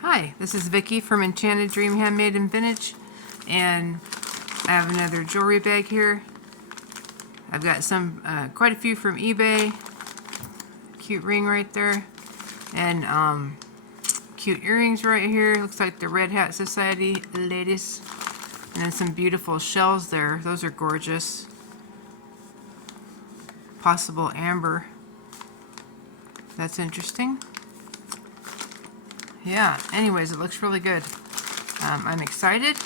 Hi, this is Vicky from Enchanted Dream Handmade and Vintage, and I have another jewelry bag here. I've got some, quite a few from eBay. Cute ring right there, and cute earrings right here. Looks like the Red Hat Society ladies, and then some beautiful shells there. Those are gorgeous. Possible amber. That's interesting. Yeah, anyways, it looks really good. I'm excited,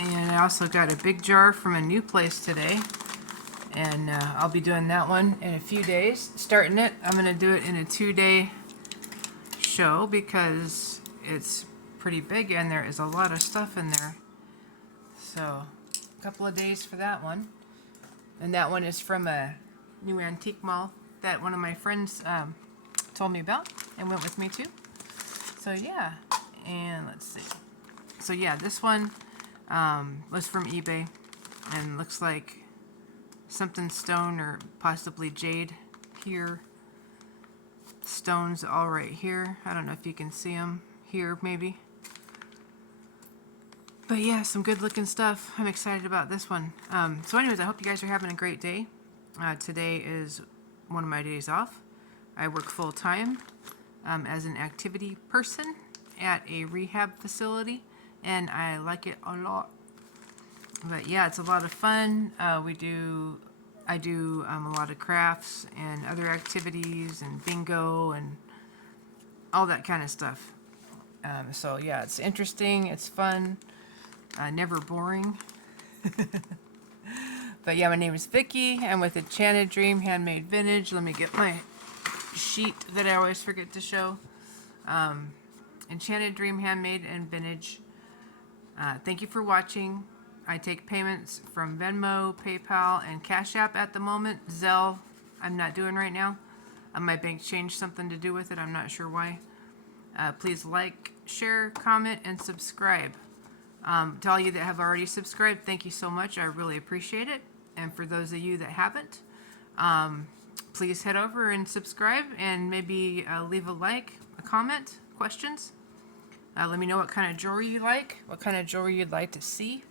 and I also got a big jar from a new place today, and I'll be doing that one in a few days. Starting it, I'm going to do it in a 2-day show because it's pretty big and there is a lot of stuff in there. So, a couple of days for that one. And that one is from a new antique mall that one of my friends told me about and went with me to. So yeah, and let's see. So yeah, this one was from eBay and looks like something stone or possibly jade here. Stones all right here. I don't know if you can see them here maybe. But yeah, some good looking stuff. I'm excited about this one. So anyways, I hope you guys are having a great day. Today is one of my days off. I work full time as an activity person at a rehab facility, and I like it a lot. But yeah, it's a lot of fun. I do a lot of crafts and other activities and bingo and all that kind of stuff. So yeah, it's interesting, it's fun, never boring. But yeah, my name is Vicky. I'm with Enchanted Dream Handmade Vintage. Let me get my sheet that I always forget to show. Enchanted Dream Handmade and Vintage. Thank you for watching. I take payments from Venmo, PayPal, and Cash App at the moment. Zelle, I'm not doing right now. My bank changed something to do with it. I'm not sure why. Please like, share, comment, and subscribe. To all you that have already subscribed, thank you so much. I really appreciate it. And for those of you that haven't, please head over and subscribe and maybe leave a like, a comment, questions. Let me know what kind of jewelry you like, what kind of jewelry you'd like to see,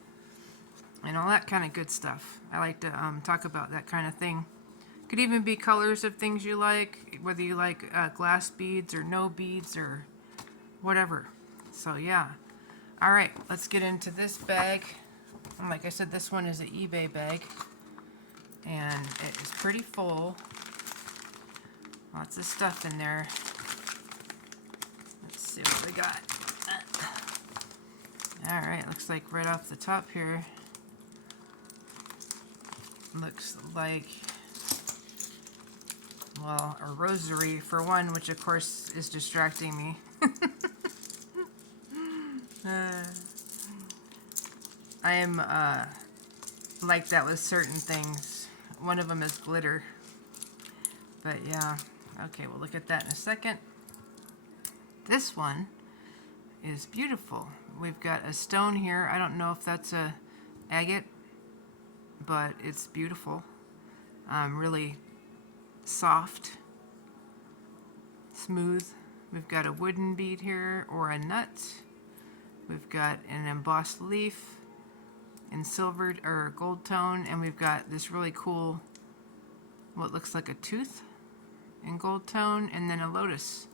and all that kind of good stuff. I like to talk about that kind of thing. Could even be colors of things you like, whether you like glass beads or no beads or whatever. So yeah. All right, let's get into this bag. And like I said, this one is an eBay bag, and it is pretty full. Lots of stuff in there. Let's see what we got. Alright, looks like right off the top here, looks like, well, a rosary for one, which of course is distracting me. I am like that with certain things. One of them is glitter. But yeah, okay, we'll look at that in a second. This one is beautiful. We've got a stone here. I don't know if that's a agate, but it's beautiful. Really soft, smooth. We've got a wooden bead here, or a nut. We've got an embossed leaf in silver or gold tone, and we've got this really cool, what looks like a tooth in gold tone, and then a lotus.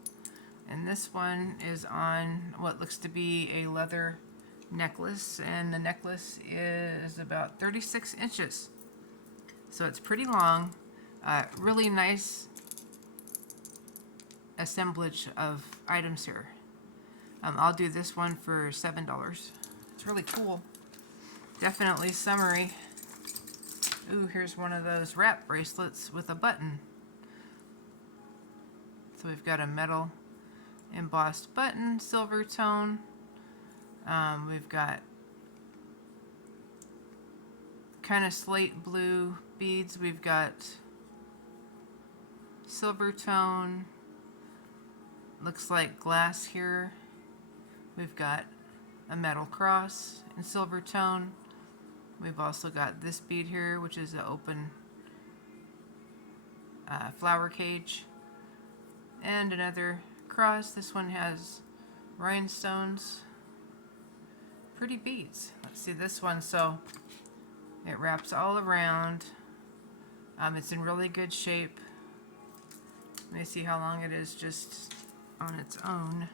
And this one is on what looks to be a leather necklace, and the necklace is about 36 inches. So it's pretty long. Really nice assemblage of items here. I'll do this one for $7. It's really cool. Definitely summery. Ooh, here's one of those wrap bracelets with a button. So we've got a metal embossed button, silver tone. We've got kind of slate blue beads. We've got silver tone. Looks like glass here. We've got a metal cross in silver tone. We've also got this bead here, which is an open flower cage. And another cross. This one has rhinestones. Pretty beads. Let's see this one. So it wraps all around. It's in really good shape. Let me see how long it is just on its own.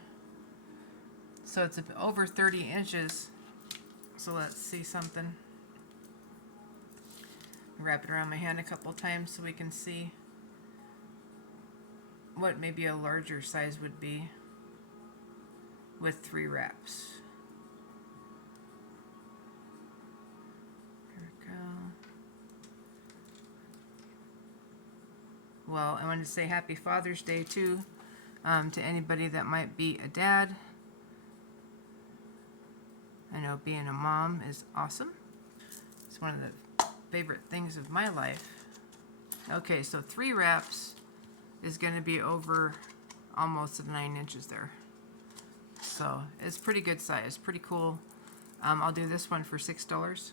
So it's over 30 inches. So let's see something. Wrap it around my hand a couple times so we can see what maybe a larger size would be with 3 wraps. Here we go. Well, I wanted to say Happy Father's Day too, to anybody that might be a dad. I know being a mom is awesome. It's one of the favorite things of my life. Okay, so 3 wraps is going to be over almost 9 inches there. So it's pretty good size, pretty cool. I'll do this one for $6.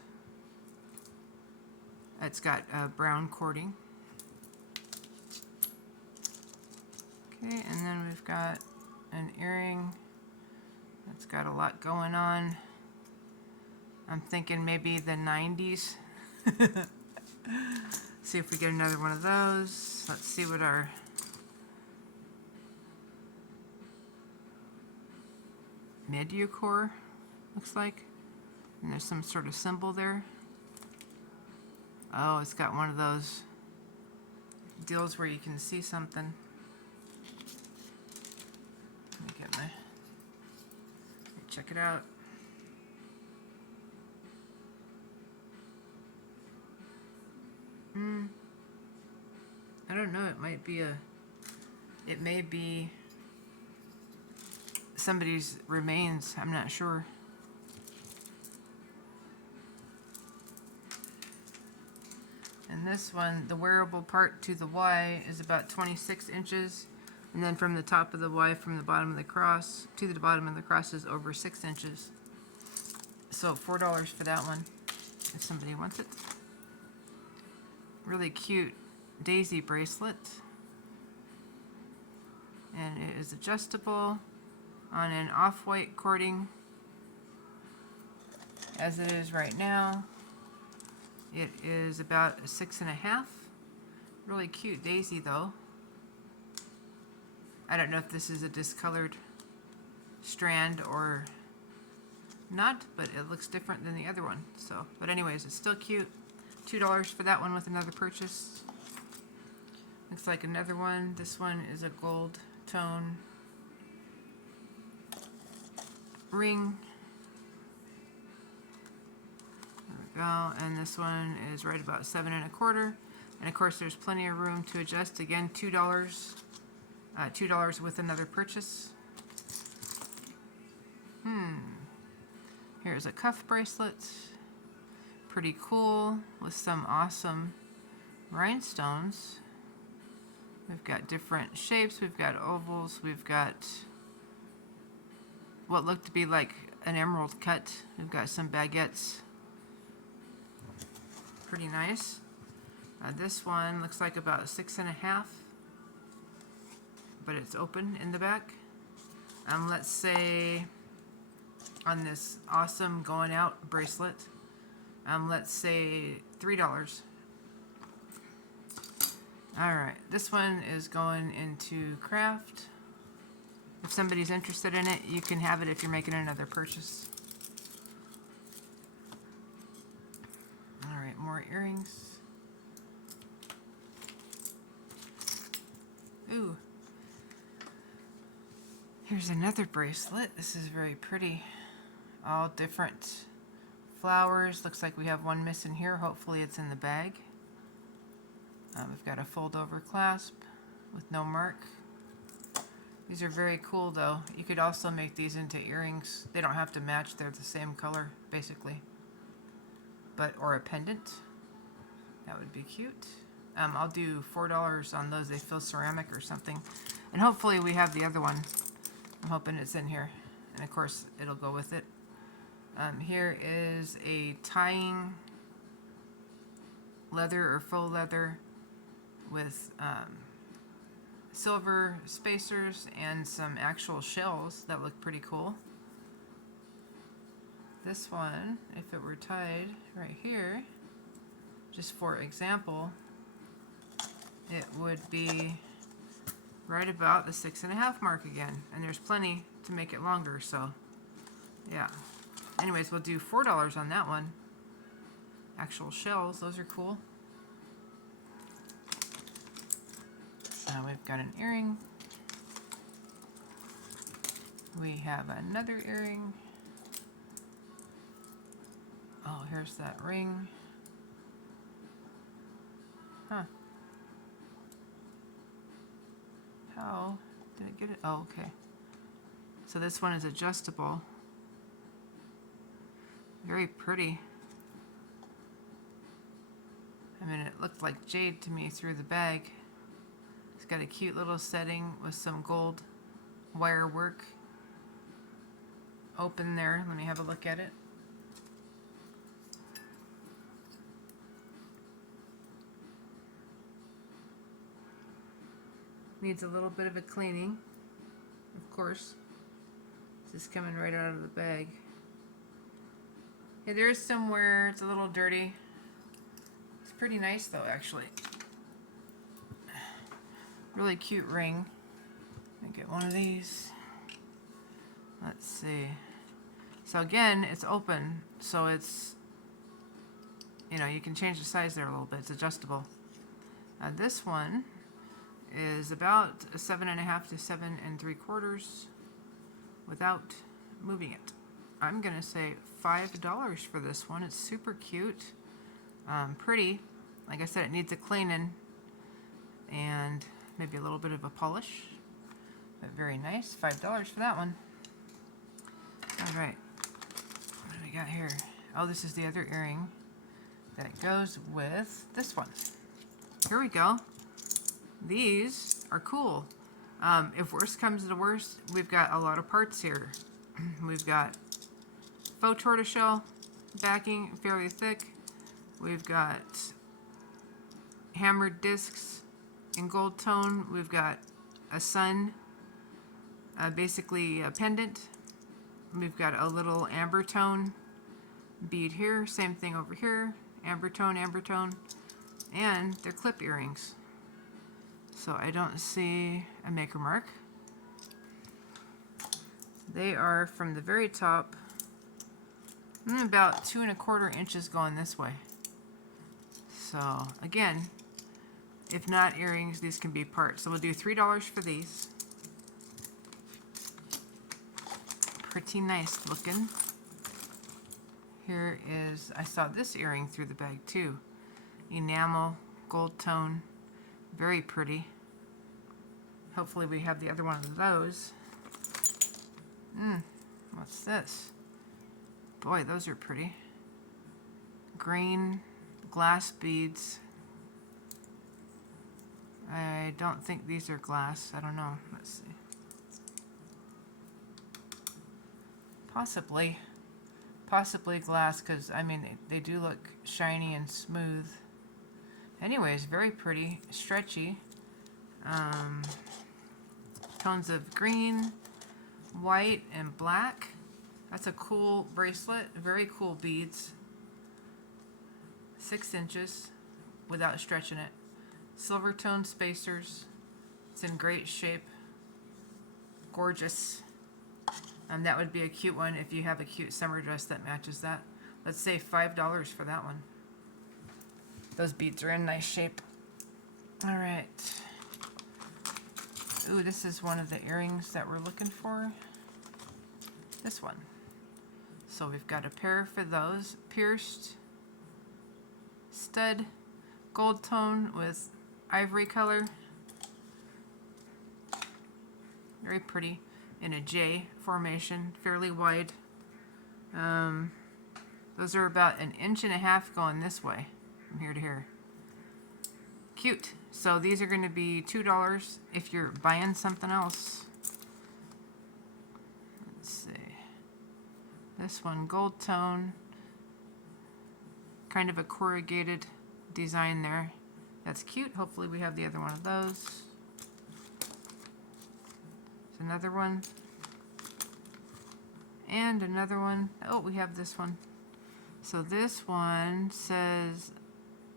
It's got brown cording. Okay, and then we've got an earring that's got a lot going on. I'm thinking maybe the 90s. See if we get another one of those. Let's see what our media core looks like. And there's some sort of symbol there. Oh, it's got one of those deals where you can see something. Let me check it out. I don't know, it may be somebody's remains, I'm not sure. And this one, the wearable part to the Y is about 26 inches. And then from the top of the Y, from the bottom of the cross to the bottom of the cross is over 6 inches. So $4 for that one, if somebody wants it. Really cute daisy bracelet. And it is adjustable on an off-white cording, as it is right now. It is about 6.5. Really cute daisy though. I don't know if this is a discolored strand or not, but it looks different than the other one. So, but anyways, it's still cute. $2 for that one with another purchase. Looks like another one. This one is a gold tone ring. There we go. And this one is right about 7.25. And of course, there's plenty of room to adjust. Again, $2. $2 with another purchase. Here's a cuff bracelet. Pretty cool with some awesome rhinestones. We've got different shapes. We've got ovals. We've got what looked to be like an emerald cut. We've got some baguettes. Pretty nice. This one looks like about 6.5, but it's open in the back. Let's say on this awesome going out bracelet, let's say $3. Alright, this one is going into craft. If somebody's interested in it, you can have it if you're making another purchase. Alright, more earrings. Ooh. Here's another bracelet. This is very pretty. All different flowers. Looks like we have one missing here. Hopefully it's in the bag. We've got a fold over clasp with no mark. These are very cool though. You could also make these into earrings. They don't have to match. They're the same color basically. Or a pendant. That would be cute. I'll do $4 on those. They feel ceramic or something. And hopefully we have the other one. I'm hoping it's in here. And of course it'll go with it. Here is a tying leather or faux leather with silver spacers and some actual shells that look pretty cool. This one, if it were tied right here, just for example, it would be right about the 6.5 mark again, and there's plenty to make it longer, so yeah. Anyways, we'll do $4 on that one. Actual shells, those are cool. We've got an earring. We have another earring. Oh, here's that ring. Huh. How did it get it? Oh, okay. So this one is adjustable. Very pretty. I mean, it looked like jade to me through the bag. It's got a cute little setting with some gold wire work. Open there. Let me have a look at it. Needs a little bit of a cleaning, of course. This is coming right out of the bag. Yeah, there is somewhere it's a little dirty. It's pretty nice though, actually. Really cute ring. Let me get one of these. Let's see. So again, it's open, so it's, you know, you can change the size there a little bit. It's adjustable. This one is about a 7.5 to 7 3/4 without moving it. I'm gonna say $5 for this one. It's super cute, pretty. Like I said, it needs a cleaning and maybe a little bit of a polish, but very nice. $5 for that one. All right, what do we got here? Oh, this is the other earring that goes with this one. Here we go. These are cool. If worst comes to worst, we've got a lot of parts here. We've got faux tortoiseshell backing, fairly thick. We've got hammered discs in gold tone. We've got a sun, basically a pendant. We've got a little amber tone bead here. Same thing over here. Amber tone, and they're clip earrings. So I don't see a maker mark. They are from the very top, about 2 1/4 inches going this way. So again, if not earrings, these can be parts. So we'll do $3 for these. Pretty nice looking. Here is, I saw this earring through the bag too. Enamel, gold tone, very pretty. Hopefully we have the other one of those. What's this? Boy, those are pretty. Green glass beads. I don't think these are glass. I don't know. Let's see. Possibly glass, because I mean they do look shiny and smooth. Anyways, very pretty, stretchy. Tones of green, white, and black. That's a cool bracelet. Very cool beads. 6 inches without stretching it. Silver tone spacers. It's in great shape. Gorgeous. That would be a cute one if you have a cute summer dress that matches that. Let's say $5 for that one. Those beads are in nice shape. All right. Ooh, this is one of the earrings that we're looking for. This one. So we've got a pair for those. Pierced stud, gold tone with ivory color. Very pretty. In a J formation, fairly wide. Those are about 1.5 inches going this way, from here to here. Cute. So these are going to be $2 if you're buying something else. Let's see. This one, gold tone. Kind of a corrugated design there. That's cute. Hopefully we have the other one of those. another one. And another one. Oh, we have this one. So this one says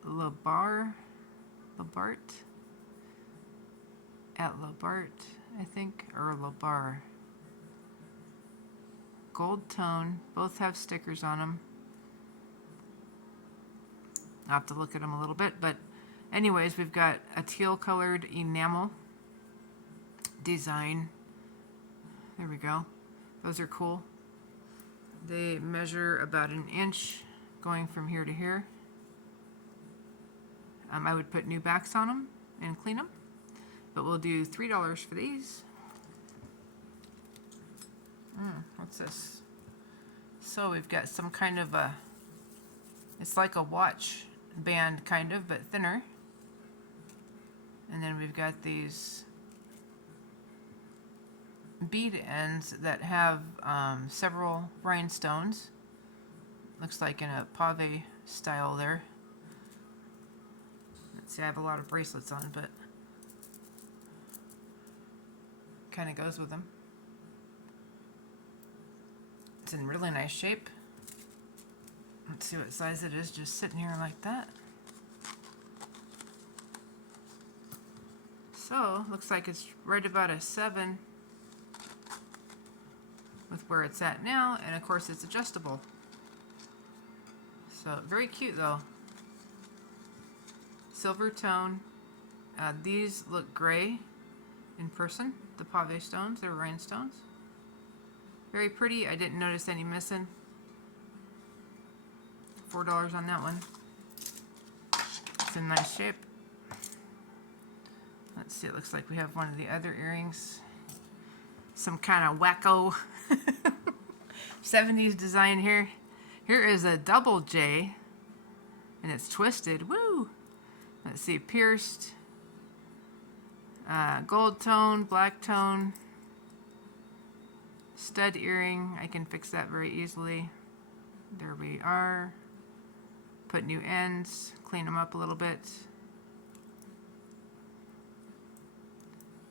Labart, at Labart, I think, or Labar. Gold tone, both have stickers on them. I'll have to look at them a little bit, but anyways, we've got a teal colored enamel design. There we go. Those are cool. They measure about 1 inch going from here to here. I would put new backs on them and clean them, but we'll do $3 for these. What's this? So we've got some kind of a, it's like a watch band kind of, but thinner. And then we've got these bead ends that have several rhinestones. Looks like in a pave style there. Let's see, I have a lot of bracelets on, but kind of goes with them. It's in really nice shape. Let's see what size it is, just sitting here like that. So, looks like it's right about a 7 with where it's at now, and of course it's adjustable. So, very cute though. Silver tone. These look gray in person, the pave stones, they're rhinestones. Very pretty. I didn't notice any missing. $4 on that one. It's in nice shape. Let's see, it looks like we have one of the other earrings. Some kind of wacko 70s design here. Here is a double J, and it's twisted. Woo! Let's see, pierced, gold tone, black tone, stud earring. I can fix that very easily. There we are. Put new ends, clean them up a little bit.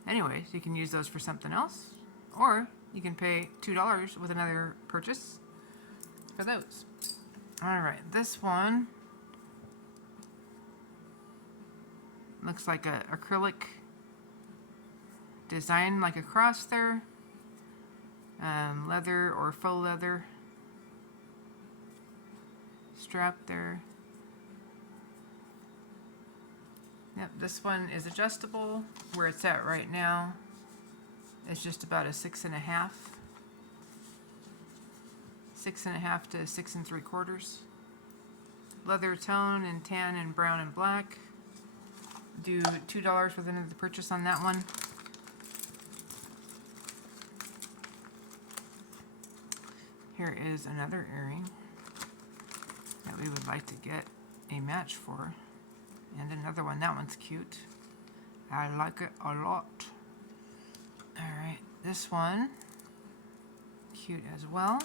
Anyways, you can use those for something else, or you can pay $2 with another purchase for those. Alright, this one looks like a acrylic design, like a cross there. Leather or faux leather strap there. Yep, this one is adjustable. Where it's at right now, it's just about a 6.5. 6.5 to 6 3/4. Leather tone and tan and brown and black. Do $2 with another purchase on that one. Here is another earring that we would like to get a match for. And another one. That one's cute. I like it a lot. Alright, this one. Cute as well.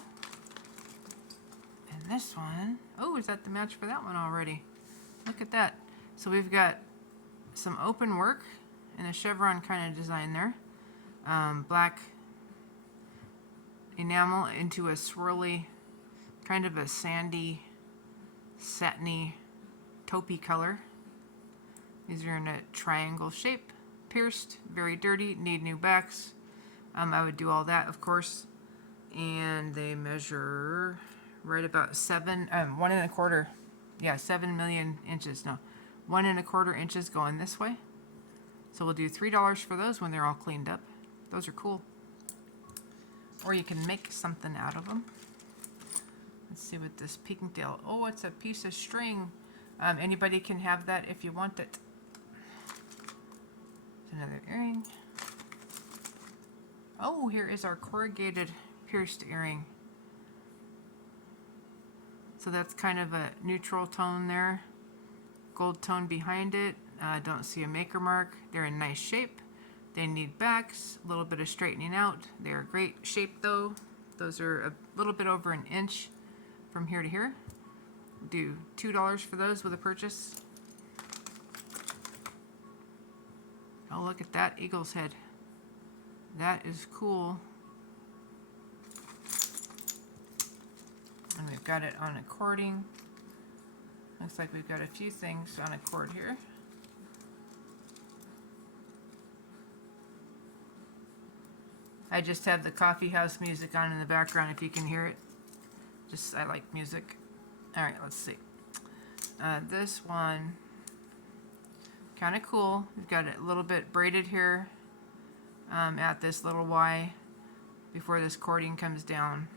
And this one. Oh, is that the match for that one already? Look at that. So we've got some open work and a chevron kind of design there. Black enamel into a swirly, kind of a sandy, satiny, taupey color. These are in a triangle shape, pierced, very dirty, need new backs. I would do all that, of course. And they measure right about 1.25. Yeah, 7 million inches. No, 1.25 inches going this way. So we'll do $3 for those when they're all cleaned up. Those are cool. Or you can make something out of them. Let's see what this pigtail. Oh, it's a piece of string. Anybody can have that if you want it. Another earring. Oh, here is our corrugated pierced earring. So that's kind of a neutral tone there. Gold tone behind it. Don't see a maker mark. They're in nice shape. They need backs, a little bit of straightening out. They're great shape though. Those are a little bit over 1 inch from here to here. Do $2 for those with a purchase. Oh, look at that eagle's head. That is cool. And we've got it on a cording. Looks like we've got a few things on a cord here. I just have the coffee house music on in the background if you can hear it. I like music. Alright, let's see. This one, kind of cool. We've got it a little bit braided here at this little Y before this cording comes down.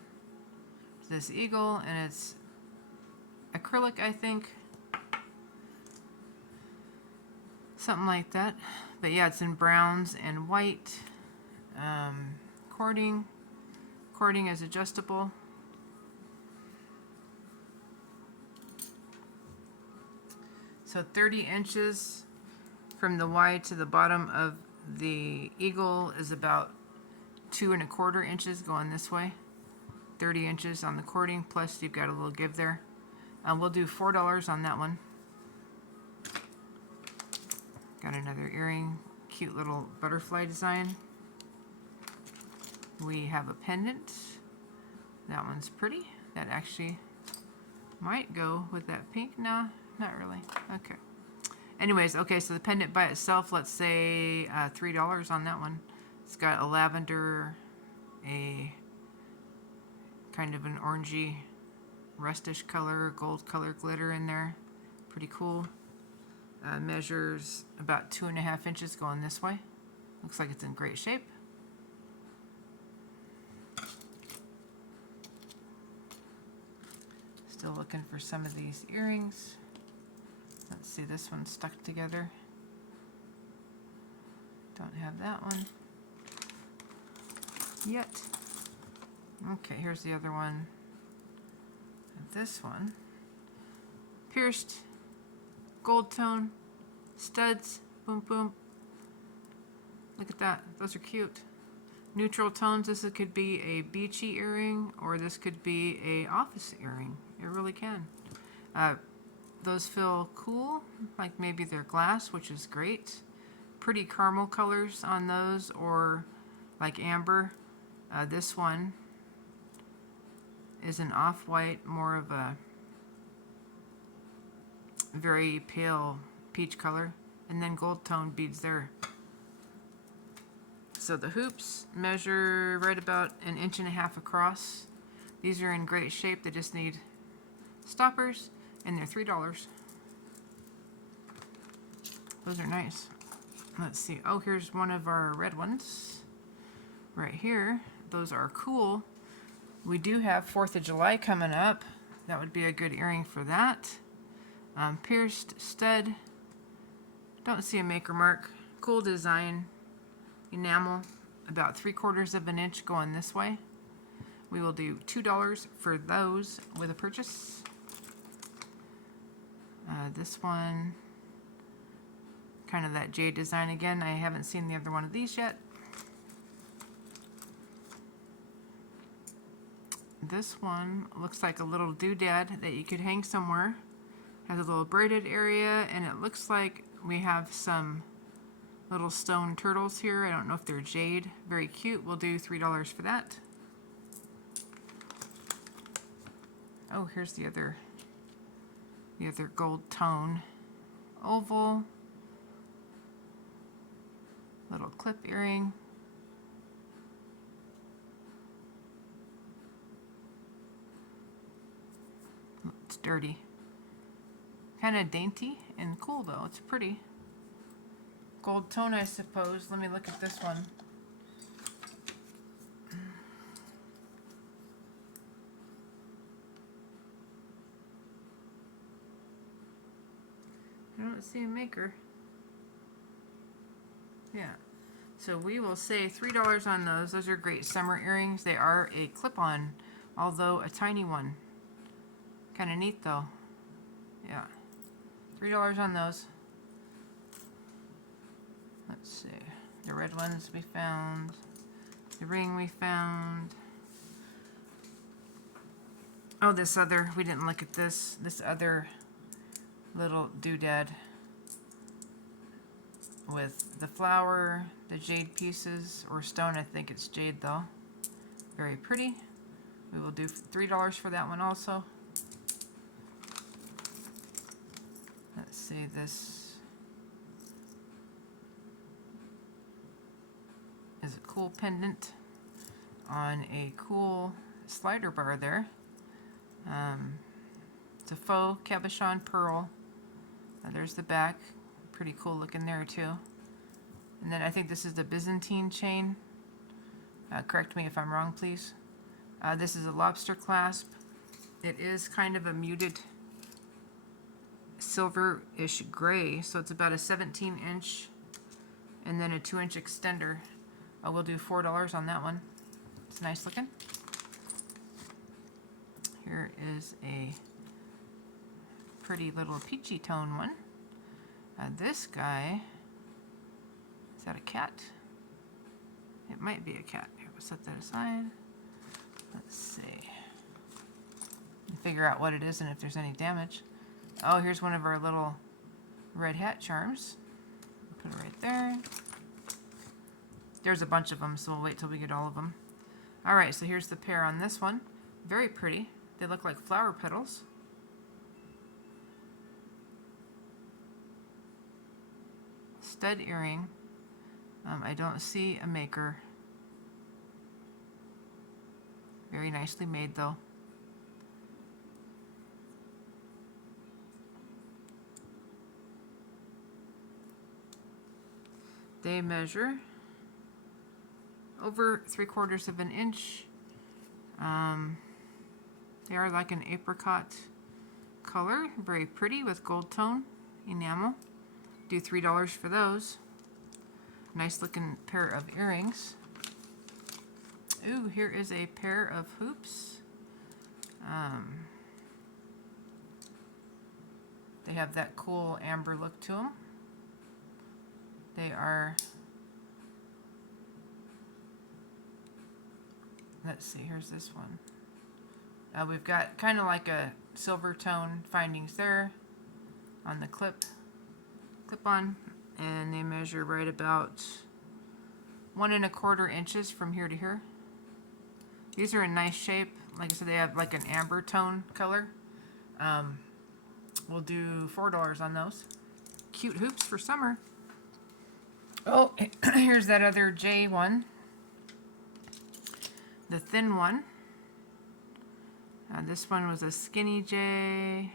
This eagle, and it's acrylic, I think. Something like that. But yeah, it's in browns and white. Cording. Cording is adjustable. So 30 inches from the Y to the bottom of the eagle is about 2 1/4 inches going this way. 30 inches on the cording, plus you've got a little give there. We'll do $4 on that one. Got another earring, cute little butterfly design. We have a pendant. That one's pretty. That actually might go with that pink. No, not really. Okay. Anyways, okay, so the pendant by itself, let's say $3 on that one. It's got a lavender, a kind of an orangey, rustish color, gold color glitter in there. Pretty cool. Measures about 2 1/2 inches going this way. Looks like it's in great shape. Still looking for some of these earrings. Let's see, this one's stuck together. Don't have that one yet. Okay, here's the other one. And this one, pierced, gold tone, studs, boom boom. Look at that, those are cute. Neutral tones, this could be a beachy earring, or this could be a office earring. It really can. Those feel cool, like maybe they're glass, which is great. Pretty caramel colors on those, or like amber. This one is an off-white, more of a very pale peach color, and then gold tone beads there. So the hoops measure right about 1.5 inches across. These are in great shape. They just need stoppers, and they're $3. Those are nice. Let's see. Oh, here's one of our red ones right here. Those are cool. We do have 4th of July coming up. That would be a good earring for that. Pierced stud. Don't see a maker mark. Cool design. Enamel, about 3/4 inch going this way. We will do $2 for those with a purchase. This one, kind of that jade design again. I haven't seen the other one of these yet. This one looks like a little doodad that you could hang somewhere. Has a little braided area, and it looks like we have some little stone turtles here. I don't know if they're jade. Very cute. We'll do $3 for that. Oh, here's the other gold tone. Oval. Little clip earring. It's dirty. Kind of dainty and cool though. It's pretty. Gold tone, I suppose. Let me look at this one. I don't see a maker. Yeah. So we will say $3 on those. Those are great summer earrings. They are a clip-on, although a tiny one. Kind of neat though. Yeah. $3 on those. Let's see. The red ones we found. The ring we found. Oh, this other, we didn't look at this. This other little doodad. with the flower, the jade pieces, or stone. I think it's jade though. Very pretty. We will do $3 for that one also. Let's see, this is a cool pendant on a cool slider bar there. It's a faux cabochon pearl. There's the back. Pretty cool looking there too. And then I think this is the Byzantine chain. Correct me if I'm wrong, please. This is a lobster clasp. It is kind of a muted silver-ish gray, so it's about a 17-inch and then a 2-inch extender. We'll do $4 on that one. It's nice looking. Here is a pretty little peachy tone one. This guy, is that a cat? It might be a cat. Here, we'll set that aside. Let's see. Figure out what it is and if there's any damage. Oh, here's one of our little red hat charms. Put it right there. There's a bunch of them, so we'll wait till we get all of them. Alright, so here's the pair on this one. Very pretty. They look like flower petals. Stud earring. I don't see a maker. Very nicely made though. They measure over 3/4 of an inch. They are like an apricot color, very pretty with gold tone enamel. Do $3 for those. Nice looking pair of earrings. Ooh, here is a pair of hoops. They have that cool amber look to them. They are, let's see, here's this one. We've got kind of like a silver tone findings there on the clip on, and they measure right about 1 1/4 inches from here to here. These are in nice shape. Like I said, they have like an amber tone color. We'll do $4 on those. Cute hoops for summer. Oh, here's that other J one. The thin one. This one was a skinny J.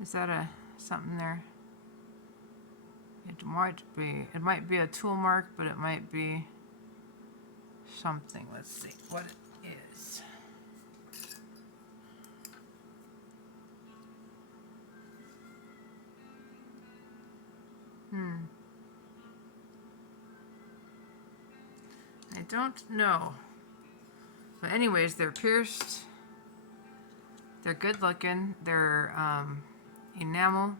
Is that a something there? It might be a tool mark, but it might be something. Let's see what it is. I don't know. But anyways, they're pierced. They're good looking. They're enamel.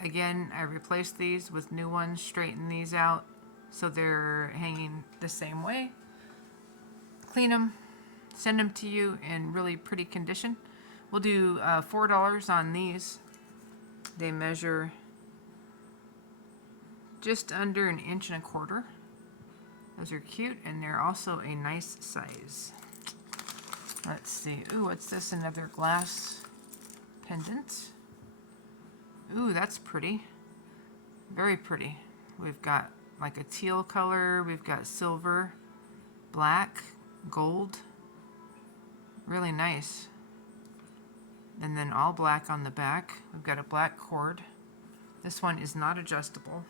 Again, I replaced these with new ones, straightened these out so they're hanging the same way. Clean them, send them to you in really pretty condition. We'll do $4 on these. They measure just under 1 1/4 inches. Those are cute, and they're also a nice size. Let's see. Ooh, what's this? Another glass pendant. Ooh, that's pretty. Very pretty. We've got like a teal color. We've got silver, black, gold. Really nice. And then all black on the back. We've got a black cord. This one is not adjustable.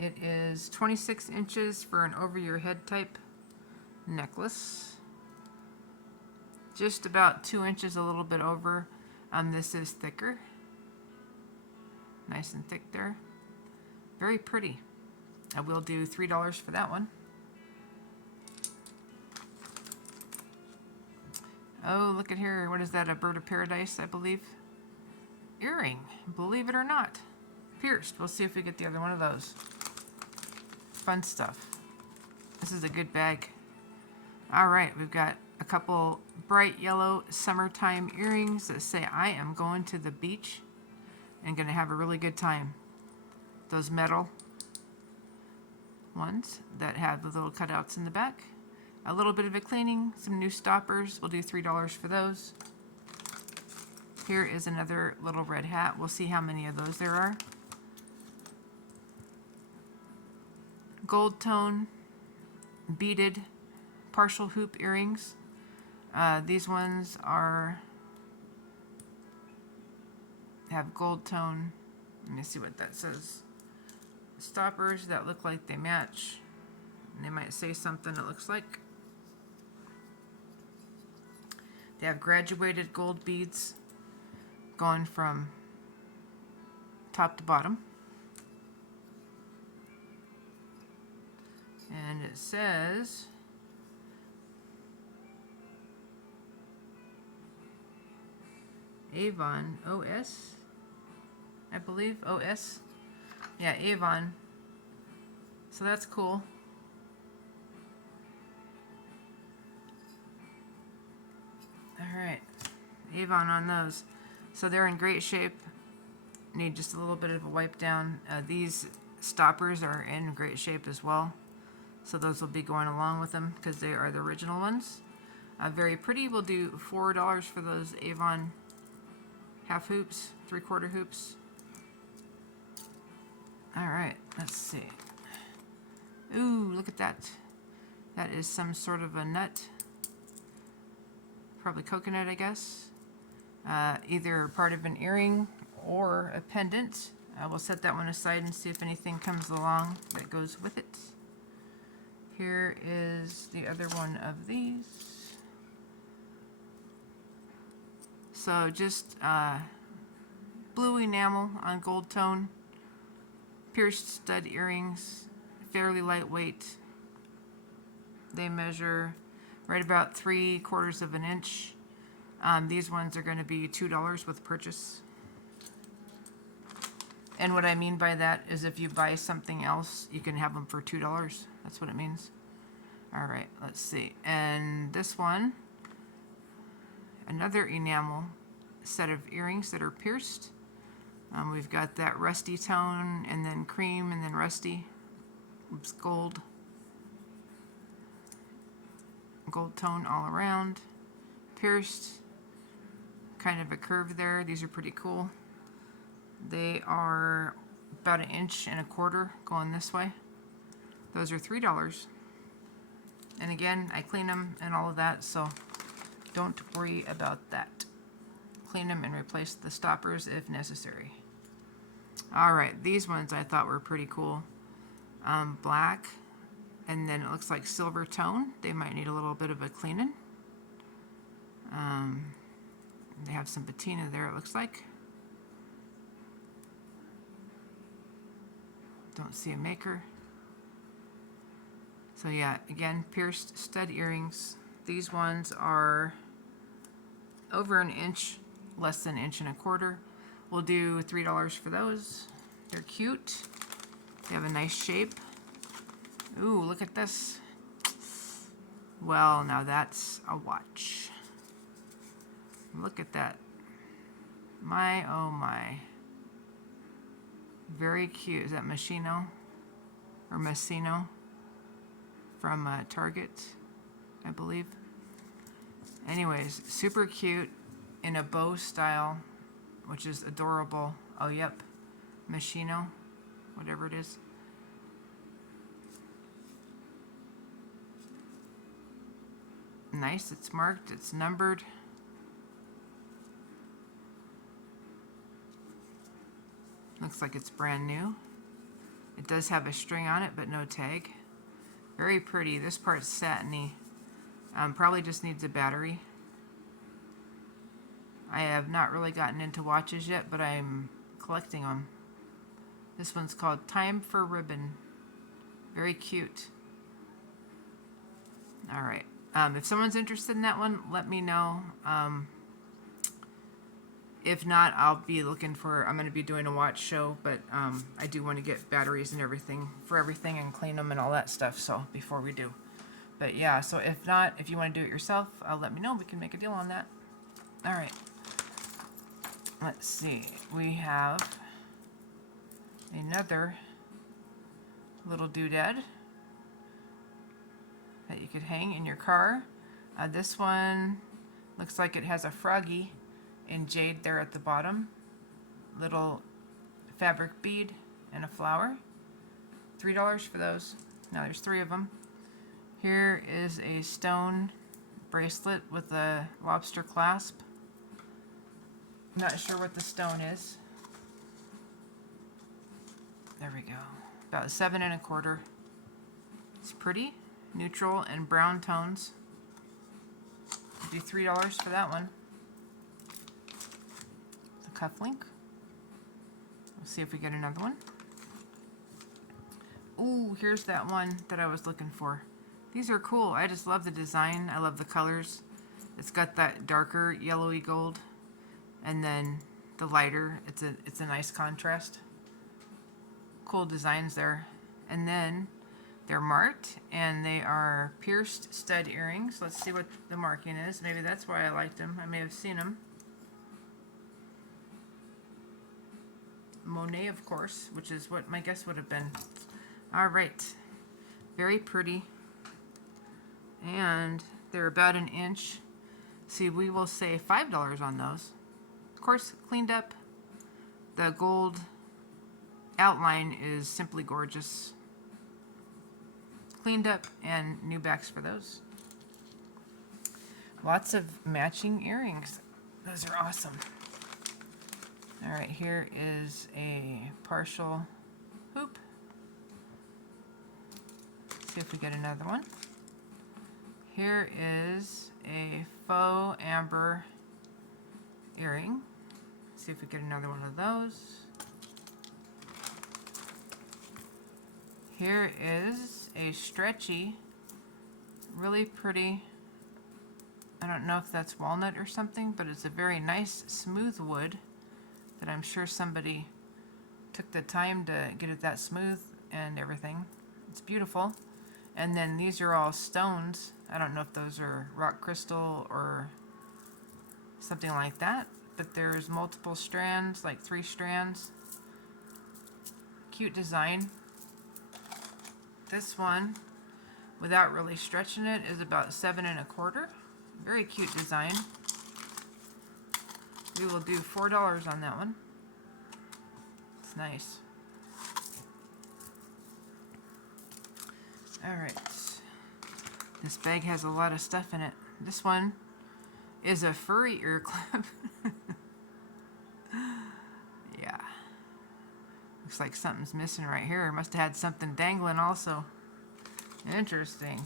It is 26 inches for an over your head type necklace. Just about 2 inches, a little bit over. This is thicker. Nice and thick there. Very pretty. I will do $3 for that one. Oh, look at here. What is that? A bird of paradise, I believe. Earring, believe it or not. Pierced. We'll see if we get the other one of those. Fun stuff. This is a good bag. Alright, we've got a couple bright yellow summertime earrings that say I am going to the beach. and gonna have a really good time. Those metal ones that have the little cutouts in the back. A little bit of a cleaning, some new stoppers. We'll do $3 for those. Here is another little red hat. We'll see how many of those there are. Gold tone, beaded, partial hoop earrings. These ones have gold tone. Let me see what that says. Stoppers that look like they match. And they might say something it looks like. They have graduated gold beads going from top to bottom. And it says Avon OS, I believe. OS. Yeah, Avon. So that's cool. Alright, Avon on those. So they're in great shape. Need just a little bit of a wipe down. These stoppers are in great shape as well. So those will be going along with them because they are the original ones. Very pretty. We'll do $4 for those Avon half hoops, 3/4 hoops. Alright, let's see. Ooh, look at that. That is some sort of a nut. Probably coconut, I guess. Either part of an earring or a pendant. We'll set that one aside and see if anything comes along that goes with it. Here is the other one of these. So just blue enamel on gold tone. Pierced stud earrings, fairly lightweight. They measure right about 3/4 of an inch. These ones are going to be $2 with purchase. And what I mean by that is if you buy something else, you can have them for $2. That's what it means. All right, let's see. And this one, another enamel set of earrings that are pierced. We've got that rusty tone and then cream and then rusty. Oops, gold. Gold tone all around. Pierced. Kind of a curve there. These are pretty cool. They are about 1.25 inches going this way. Those are $3. And again, I clean them and all of that, so don't worry about that. Clean them and replace the stoppers if necessary. Alright, these ones I thought were pretty cool. Black, and then it looks like silver tone. They might need a little bit of a cleaning. They have some patina there, it looks like. Don't see a maker. So yeah, again, pierced stud earrings. These ones are over 1 inch, less than 1.25 inches. We'll do $3 for those. They're cute. They have a nice shape. Ooh, look at this. Well, now that's a watch. Look at that. My, oh my. Very cute. Is that Machino? Or Massino? From Target, I believe. Anyways, super cute in a bow style, which is adorable. Oh, yep. Machino, whatever it is. Nice, it's marked, it's numbered. Looks like it's brand new. It does have a string on it, but no tag. Very pretty. This part's satiny. Probably just needs a battery. I have not really gotten into watches yet, but I'm collecting them. This one's called Time for Ribbon. Very cute. Alright. If someone's interested in that one, let me know. If not, I'll be looking for, I'm going to be doing a watch show, but I do want to get batteries and everything for everything and clean them and all that stuff, so before we do. But yeah, so if not, if you want to do it yourself, let me know. We can make a deal on that. Alright. let's see, we have another little doodad that you could hang in your car. This one looks like it has a froggy in jade there at the bottom. Little fabric bead and a flower. $3 for those. Now there's 3 of them. Here is a stone bracelet with a lobster clasp. Not sure what the stone is. There we go. About 7 1/4. It's pretty. Neutral and brown tones. It'd be $3 for that one. The cufflink. We'll see if we get another one. Ooh, here's that one that I was looking for. These are cool. I just love the design. I love the colors. It's got that darker yellowy gold, and then the lighter. It's a nice contrast. Cool designs there. And then they're marked, and they are pierced stud earrings. Let's see what the marking is. Maybe that's why I liked them. I may have seen them. Monet, of course, which is what my guess would have been. All right. Very pretty. And they're about 1 inch. See, we will say $5 on those. Of course, cleaned up. The gold outline is simply gorgeous. Cleaned up, and new backs for those. Lots of matching earrings. Those are awesome. All right, here is a partial hoop. See if we get another one. Here is a faux amber earring. See if we get another one of those. Here is a stretchy, really pretty, I don't know if that's walnut or something, but it's a very nice smooth wood that I'm sure somebody took the time to get it that smooth and everything. It's beautiful. And then these are all stones. I don't know if those are rock crystal or something like that, but there's multiple strands, like 3 strands. Cute design. This one, without really stretching it, is about 7 1/4. Very cute design. We will do $4 on that one. It's nice. Alright. This bag has a lot of stuff in it. This one is a furry ear clip. Yeah. Looks like something's missing right here. Must have had something dangling also. Interesting.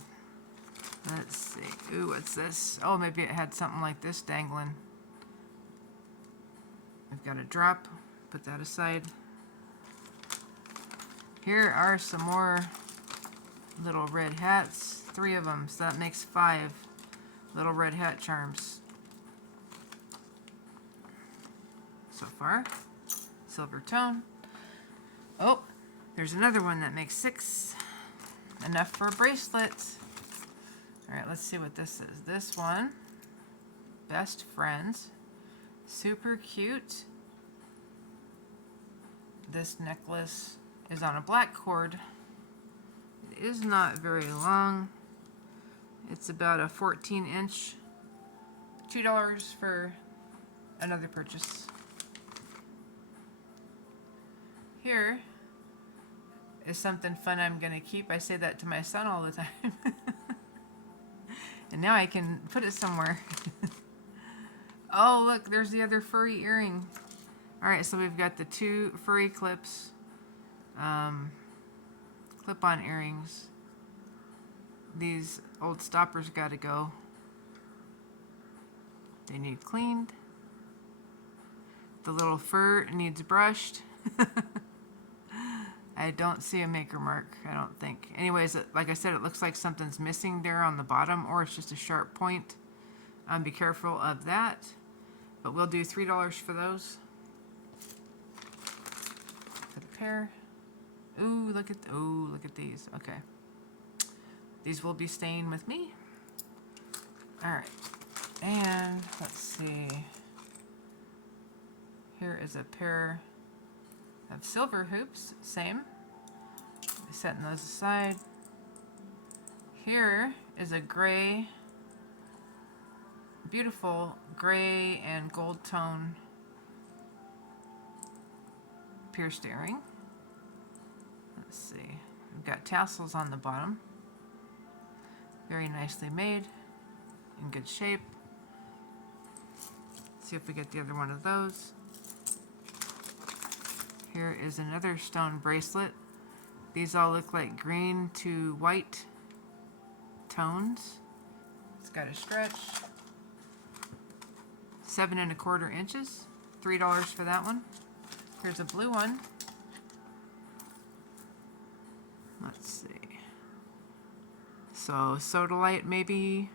Let's see. Ooh, what's this? Oh, maybe it had something like this dangling. I've got a drop. Put that aside. Here are some more little red hats. 3 of them, so that makes 5 little red hat charms. So far. Silver tone. Oh, there's another one that makes 6. Enough for a bracelet. Alright, let's see what this is. This one, Best Friends. Super cute. This necklace is on a black cord. It is not very long. It's about a 14-inch. $2 for another purchase. Here is something fun I'm going to keep. I say that to my son all the time. And now I can put it somewhere. Oh, look, there's the other furry earring. Alright, so we've got the 2 furry clips. Clip-on earrings. These old stoppers gotta go. They need cleaned. The little fur needs brushed. I don't see a maker mark, I don't think. Anyways, like I said, it looks like something's missing there on the bottom, or it's just a sharp point. Be careful of that. But we'll do $3 for those. For the pair. Ooh, look at these. Okay. These will be staying with me. Alright. And let's see. Here is a pair of silver hoops, same. Setting those aside. Here is a gray, beautiful gray and gold tone pierced earring. Let's see, we've got tassels on the bottom. Very nicely made, in good shape. See if we get the other one of those. Here is another stone bracelet. These all look like green to white tones. It's got a stretch. 7 1/4 inches. $3 for that one. Here's a blue one. Let's see. So sodalite maybe.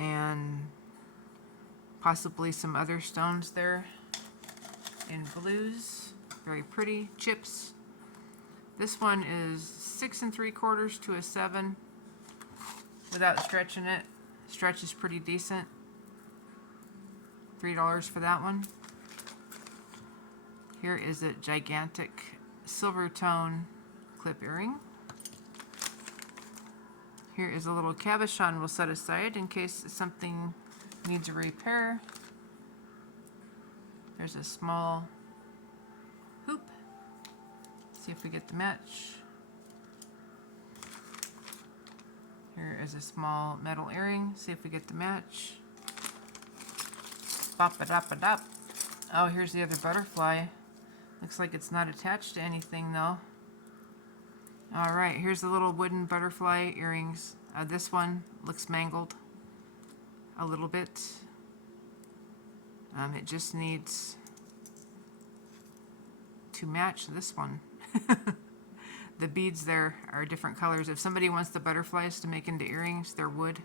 And possibly some other stones there in blues. Very pretty. Chips. This one is 6 3/4 to a 7 without stretching it. Stretch is pretty decent. $3 for that one. Here is a gigantic silver tone clip earring. Here is a little cabochon we'll set aside in case something needs a repair. There's a small hoop. See if we get the match. Here is a small metal earring. See if we get the match. Bop-a-dop-a-dop. Oh, here's the other butterfly. Looks like it's not attached to anything though. Alright, here's the little wooden butterfly earrings. This one looks mangled a little bit. It just needs to match this one. The beads there are different colors. If somebody wants the butterflies to make into earrings, they're wood.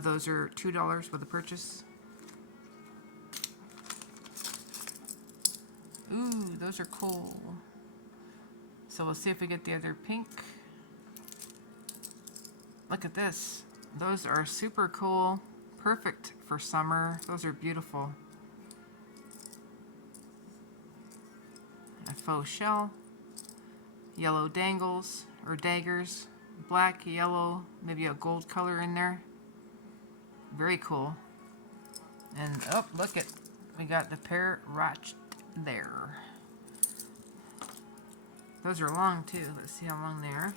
Those are $2 with the purchase. Ooh, those are cool. So we'll see if we get the other pink. Look at this. Those are super cool. Perfect for summer. Those are beautiful. A faux shell. Yellow dangles or daggers. Black, yellow, maybe a gold color in there. Very cool. And oh, look at, we got the pair right there. Those are long too. Let's see how long they are.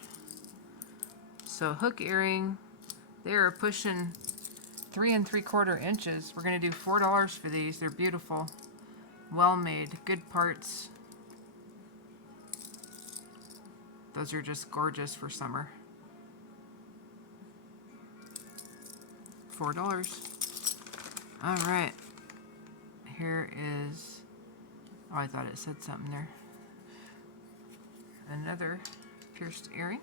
So hook earring, they are pushing 3 3/4 inches. We're going to do $4 for these. They're beautiful, well made, good parts. Those are just gorgeous for summer. $4. All right. Here is, oh, I thought it said something there. Another pierced earring.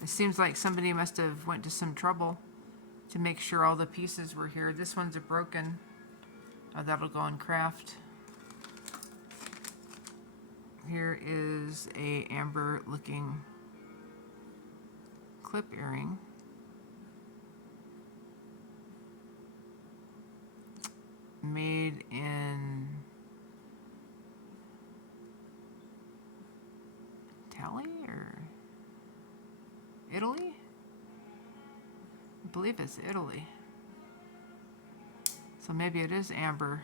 It seems like somebody must have went to some trouble to make sure all the pieces were here. This one's a broken. That'll go in craft. Here is a amber looking clip earring. Made in Italy or Italy? I believe it's Italy. So maybe it is amber.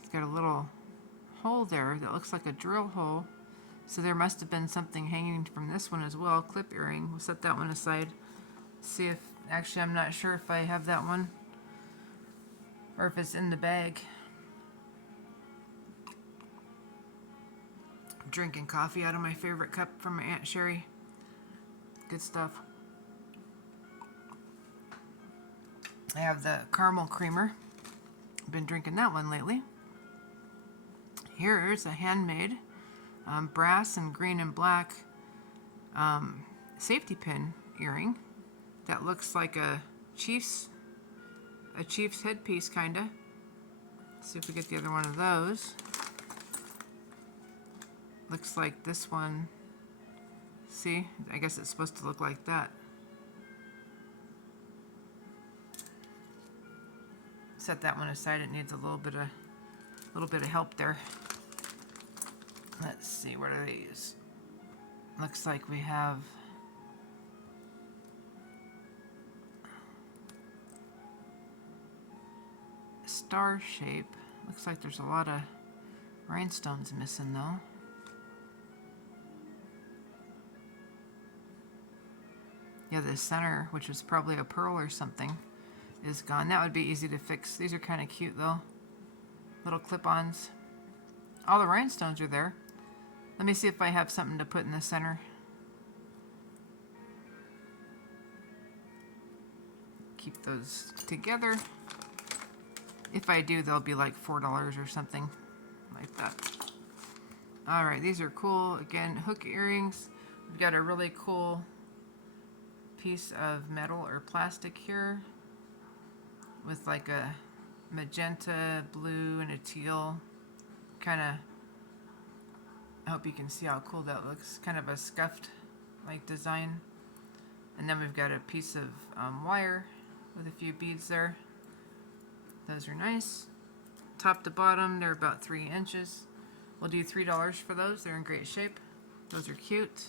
It's got a little hole there that looks like a drill hole. So there must have been something hanging from this one as well. Clip earring. We'll set that one aside. See if, actually I'm not sure if I have that one or if it's in the bag. I'm drinking coffee out of my favorite cup from my Aunt Sherry. Good stuff. I have the caramel creamer. I've been drinking that one lately. Here's a handmade brass and green and black safety pin earring that looks like a chief's headpiece kinda. See if we get the other one of those. Looks like this one. See, I guess it's supposed to look like that. set that one aside. It needs a little bit of help there. Let's see, what are these? Looks like we have star shape. Looks like there's a lot of rhinestones missing though. Yeah, the center, which is probably a pearl or something, is gone. That would be easy to fix. These are kind of cute though. Little clip-ons. All the rhinestones are there. Let me see if I have something to put in the center. Keep those together. If I do, they'll be like $4 or something like that. All right, these are cool. Again, hook earrings. We've got a really cool piece of metal or plastic here with like a magenta, blue, and a teal kind of. I hope you can see how cool that looks. Kind of a scuffed like design. And then we've got a piece of wire with a few beads there. Those are nice. Top to bottom, they're about 3 inches. We'll do $3 for those. They're in great shape. Those are cute.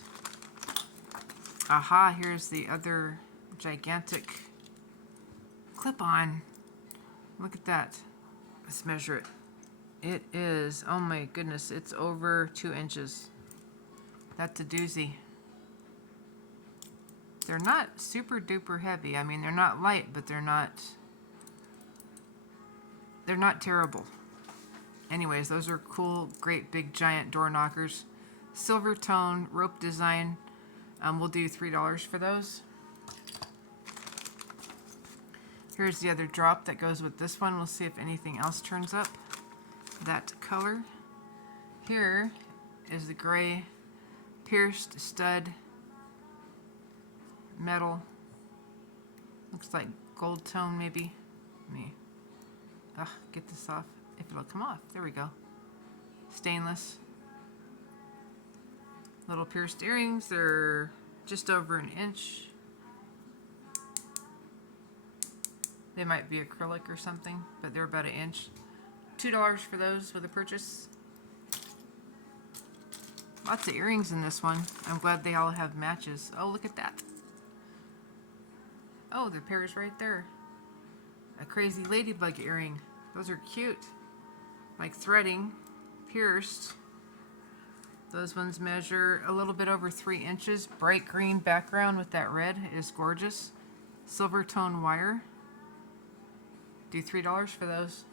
Aha, here's the other gigantic clip-on. Look at that. Let's measure it. It is, oh my goodness, it's over 2 inches. That's a doozy. They're not super duper heavy. I mean, they're not light, but they're not terrible. Anyways, those are cool, great big giant door knockers. Silver tone, rope design. We'll do $3 for those. Here's the other drop that goes with this one. We'll see if anything else turns up that color. Here is the gray pierced stud metal. Looks like gold tone maybe. Let me get this off. If it'll come off. There we go. Stainless. Little pierced earrings. They're just over 1 inch. They might be acrylic or something, but they're about 1 inch. $2 for those with a purchase. Lots of earrings in this one. I'm glad they all have matches. Oh, look at that. Oh, the pair is right there. A crazy ladybug earring. Those are cute. Like threading, pierced. Those ones measure a little bit over 3 inches. Bright green background with that red is gorgeous. Silver tone wire. Do $3 for those.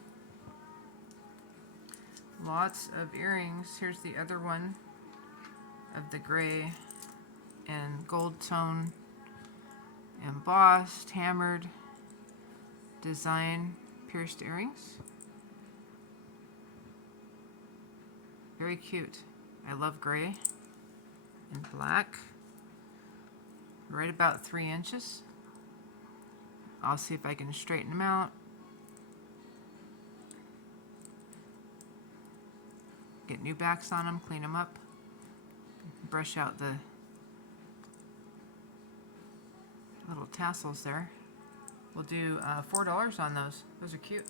Lots of earrings. Here's the other one of the gray and gold tone, embossed, hammered design pierced earrings. Very cute. I love gray and black. Right about 3 inches. I'll see if I can straighten them out. Get new backs on them, clean them up, brush out the little tassels there. We'll do $4 on those. Those are cute.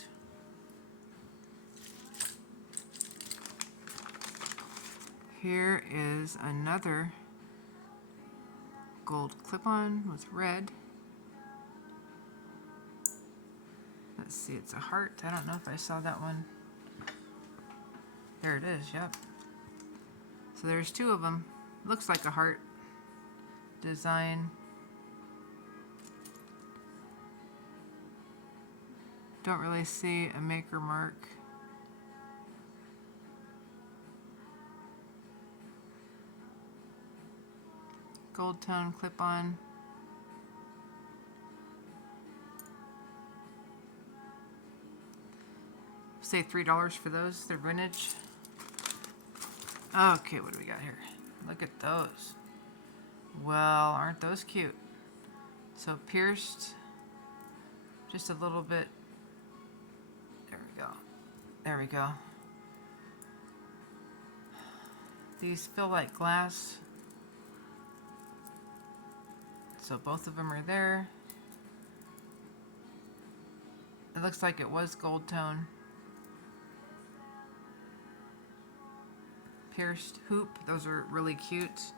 Here is another gold clip-on with red. Let's see, it's a heart. I don't know if I saw that one. There it is, yep. So there's 2 of them. Looks like a heart design. Don't really see a maker mark. Gold tone clip-on. Say $3 for those. They're vintage. Okay, what do we got here? Look at those. Well, aren't those cute? So pierced, just a little bit. There we go. There we go. These feel like glass. So both of them are there. It looks like it was gold tone. Pierced hoop. Those are really cute.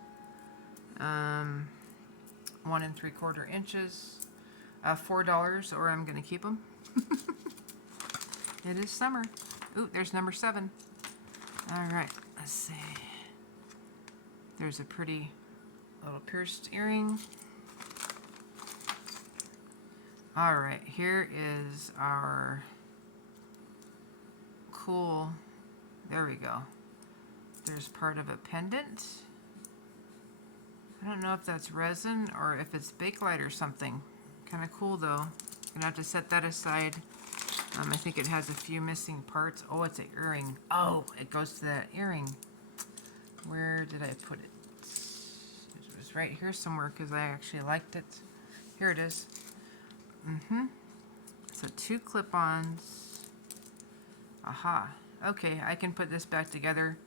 1 3/4 inches. $4, or I'm gonna keep them. It is summer. Ooh, there's number 7. All right, let's see. There's a pretty little pierced earring. All right, here is our cool, there we go. There's part of a pendant. I don't know if that's resin or if it's Bakelite or something. Kind of cool though. Gonna have to set that aside. I think it has a few missing parts. Oh, it's an earring. Oh, it goes to that earring. Where did I put it? It was right here somewhere because I actually liked it. Here it is. So 2 clip-ons. Aha. Okay, I can put this back together.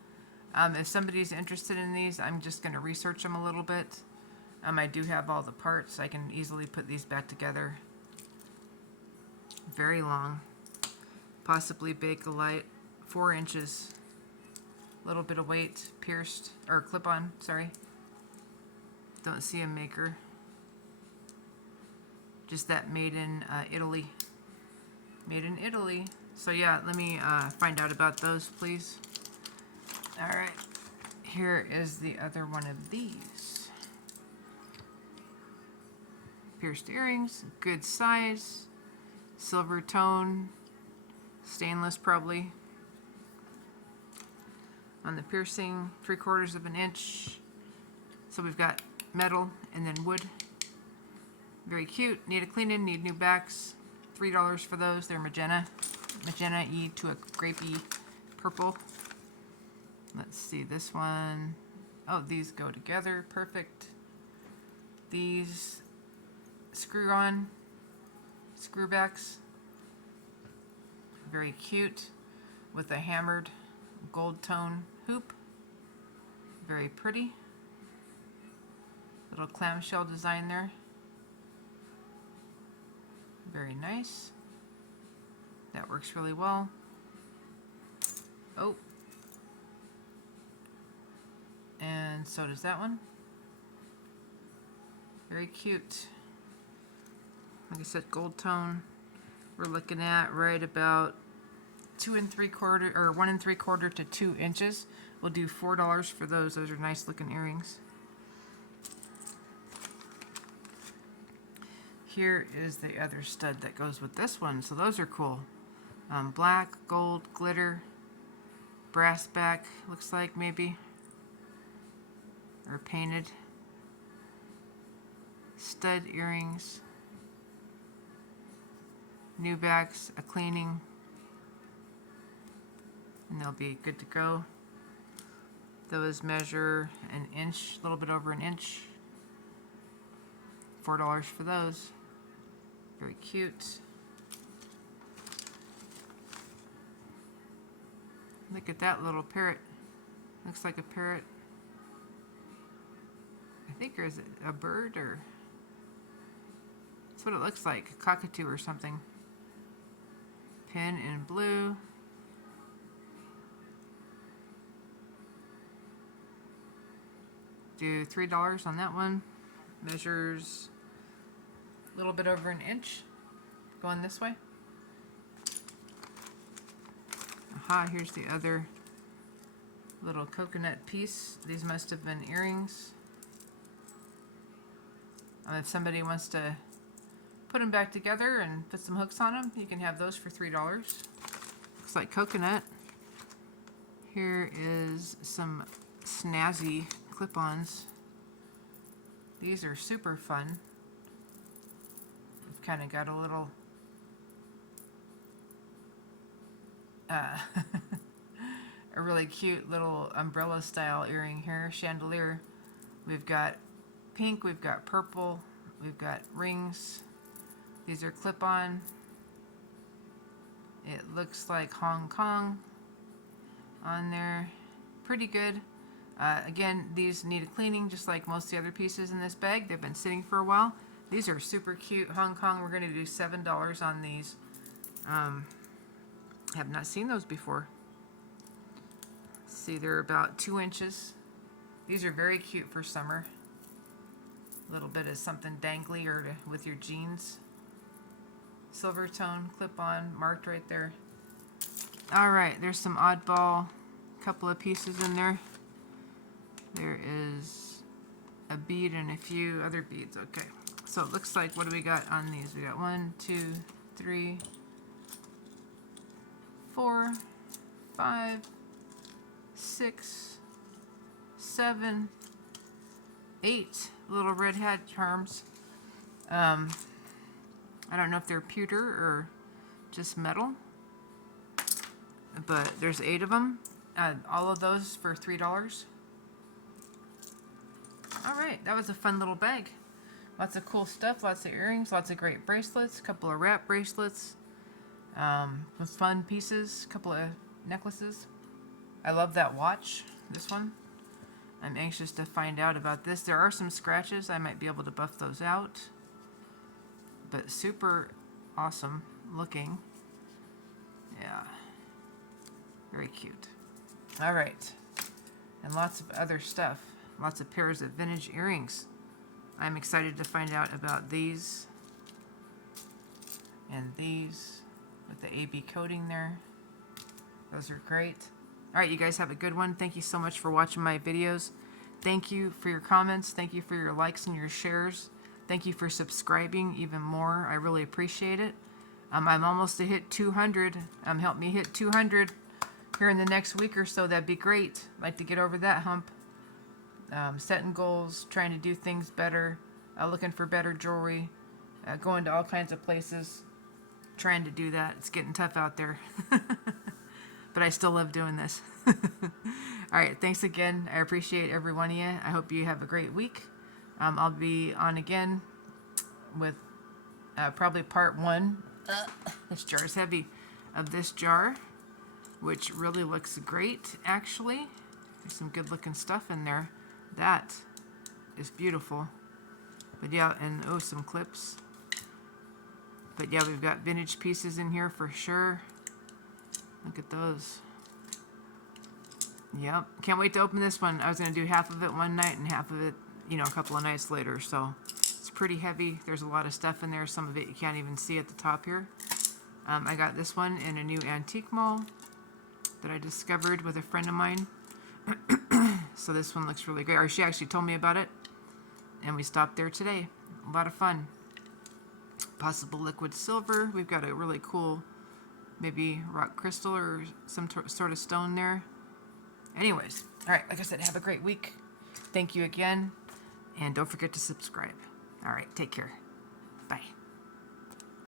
If somebody's interested in these, I'm just going to research them a little bit. I do have all the parts. I can easily put these back together. Very long. Possibly Bakelite. 4 inches. A little bit of weight. Pierced, or clip-on, sorry. Don't see a maker. Just that made in Italy. Made in Italy. So yeah, let me find out about those, please. All right, here is the other one of these. Pierced earrings, good size, silver tone, stainless probably. On the piercing, 3/4 of an inch. So we've got metal and then wood. Very cute. Need a cleaning, need new backs. $3 for those. They're magenta-y to a grapey purple. Let's see this one. Oh, these go together. Perfect. These screw on, screw backs. Very cute with a hammered gold tone hoop. Very pretty. Little clamshell design there. Very nice. That works really well. Oh. And so does that one. Very cute. Like I said, gold tone. We're looking at right about 2 3/4 or 1 3/4 to 2 inches. We'll do $4 for those. Those are nice looking earrings. Here is the other stud that goes with this one. So those are cool. Black, gold, glitter, brass back, looks like maybe. Or painted. Stud earrings. New backs, a cleaning. And they'll be good to go. Those measure an inch, a little bit over an inch. $4 for those. Very cute. Look at that little parrot. Looks like a parrot. I think there's a bird, or that's what it looks like. A cockatoo or something. Pin in blue. Do $3 on that one. Measures a little bit over an inch. Going this way. Aha, here's the other little coconut piece. These must have been earrings. If somebody wants to put them back together and put some hooks on them, you can have those for $3. Looks like coconut. Here is some snazzy clip-ons. These are super fun. We've kind of got a little a really cute little umbrella style earring here, chandelier. We've got pink, we've got purple, we've got rings. These are clip-on. It looks like Hong Kong on there. Pretty good. Again, these need a cleaning just like most of the other pieces in this bag. They've been sitting for a while. These are super cute. Hong Kong, we're going to do $7 on these. Have not seen those before. See, they're about 2 inches. These are very cute for summer. A little bit of something dangly or with your jeans. Silver tone, clip on, marked right there. All right, there's some oddball, couple of pieces in there. There is a bead and a few other beads. Okay, so it looks like, what do we got on these? We got 1, 2, 3, 4, 5, 6, 7, 8 little red hat charms. I don't know if they're pewter or just metal, but there's 8 of them. All of those for $3. All right, that was a fun little bag. Lots of cool stuff, lots of earrings, lots of great bracelets, a couple of wrap bracelets, some fun pieces, a couple of necklaces. I love that watch, this one. I'm anxious to find out about this. There are some scratches. I might be able to buff those out. But super awesome looking. Yeah. Very cute. All right. And lots of other stuff. Lots of pairs of vintage earrings. I'm excited to find out about these. And these with the AB coating there. Those are great. All right, you guys have a good one. Thank you so much for watching my videos. Thank you for your comments. Thank you for your likes and your shares. Thank you for subscribing even more. I really appreciate it. I'm almost to hit 200. Help me hit 200 here in the next week or so. That'd be great. I'd like to get over that hump. Setting goals, trying to do things better, looking for better jewelry, going to all kinds of places, trying to do that. It's getting tough out there. But I still love doing this. All right, thanks again. I appreciate every one of you. I hope you have a great week. I'll be on again with probably part 1. This jar is heavy. Of this jar, which really looks great, actually. There's some good looking stuff in there. That is beautiful. But yeah, and oh, some clips. But yeah, we've got vintage pieces in here for sure. Look at those. Yep. Can't wait to open this one. I was going to do half of it one night and half of it, you know, a couple of nights later. So it's pretty heavy. There's a lot of stuff in there. Some of it you can't even see at the top here. I got this one in a new antique mall that I discovered with a friend of mine. So this one looks really great. Or she actually told me about it. And we stopped there today. A lot of fun. Possible liquid silver. We've got a really cool, maybe rock crystal or some sort of stone there. Anyways, all right, like I said, have a great week. Thank you again. And don't forget to subscribe. All right, take care.